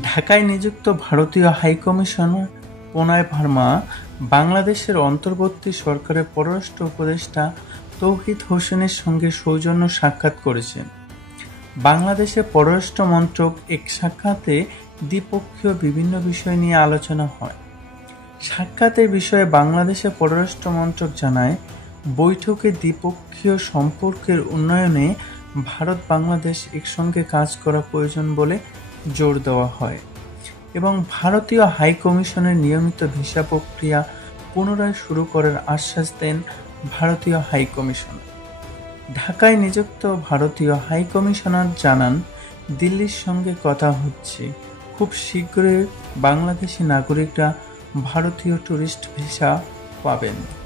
ঢাকায় নিযুক্ত ভারতীয় হাইকমিশনার প্রণয় ভার্মা বাংলাদেশের অন্তর্বর্তী সরকারের পররাষ্ট্র উপদেষ্টা তৌহিদ হোসেনের সঙ্গে সৌজন্য সাক্ষাৎ করেছেন। বাংলাদেশের পররাষ্ট্র মন্ত্রক এক সাক্ষাতে দ্বিপক্ষীয় বিভিন্ন বিষয় নিয়ে আলোচনা হয়। সাক্ষাতের বিষয়ে বাংলাদেশের পররাষ্ট্র মন্ত্রক জানায়, বৈঠকে দ্বিপক্ষীয় সম্পর্কের উন্নয়নে ভারত-বাংলাদেশ একসঙ্গে কাজ করা প্রয়োজন বলে জোর দেওয়া হয় এবং ভারতীয় হাইকমিশনের নিয়মিত ভিসা প্রক্রিয়া পুনরায় শুরু করার আশ্বাস দেন ভারতীয় হাইকমিশনার। ঢাকায় নিযুক্ত ভারতীয় হাইকমিশনার জানান, দিল্লির সঙ্গে কথা হচ্ছে, খুব শীঘ্রই বাংলাদেশি নাগরিকরা ভারতীয় ট্যুরিস্ট ভিসা পাবেন।